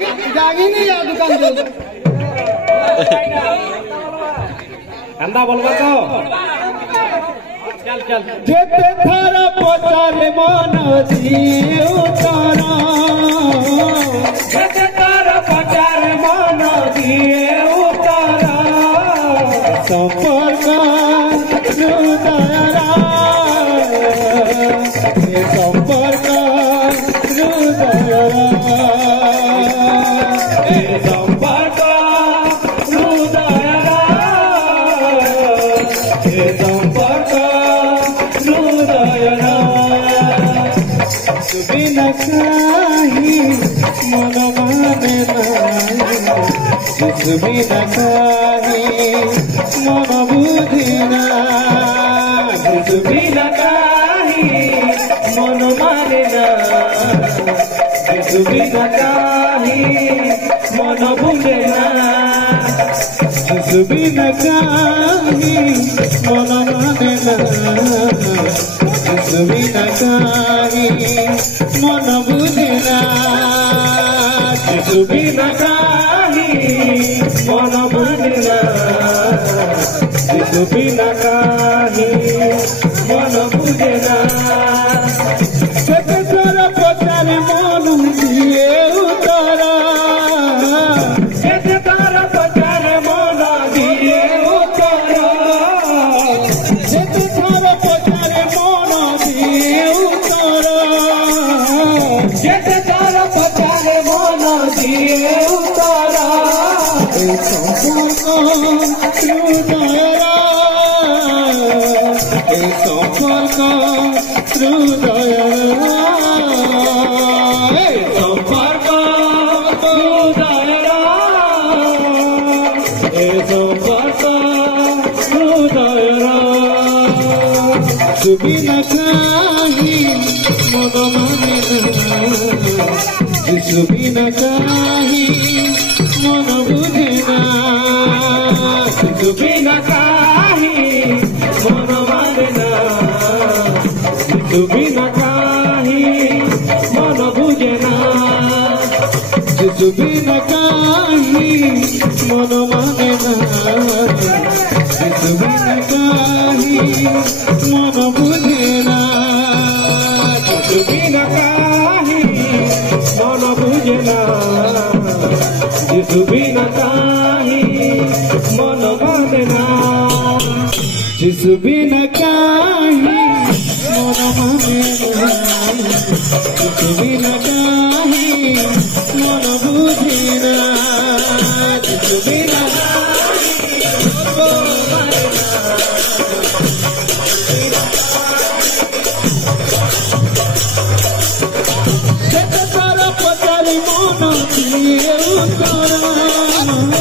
जागिनी या दुकान दे अंदा बोलबा तो चल चल जेते थारा पचारे मन दियो तारा जेते थारा पचारे मन दियो तारा संपर्क हृदयरा संपर्क हृदयरा संपर्क हृदयरा संपर्क हृदयरा बिना काही मन माने जिस बिना काही मन बुझिना जिस बिना काही मन माने ना जिस बिना काही मन बुझे ना जिस बिना काही मन माने जिस बिना काही मन बुझिना जिस बिना काही मन बुझे ना जिस बिना काही मन बुझे ना जेते थारा पचारे मन दिए उतारा जेते थारा पचारे मन दिए उतारा जेते थारा पचारे मन दिए उतारा जेते थारा पचारे मन दिए उतारा संपर्क हृदयरा संपर्क हृदयरा संपर्क हृदयरा संपर्क हृदयरा बिना काही मन माने जिस बिना काही मन बुझेना जिस बिना काही मन माने ना जिस बिना काही मन बुझे ना जिस बिना काही मन माने जिस बिना काही मन बुझेना जिस बिना काही मन बुझे ना जिस बिना काही मन माने ना जिस बिना काही मन माने जिस बिना काही मन बुझेना जिस बिना जेते थारा पचारे मन दिए उतारा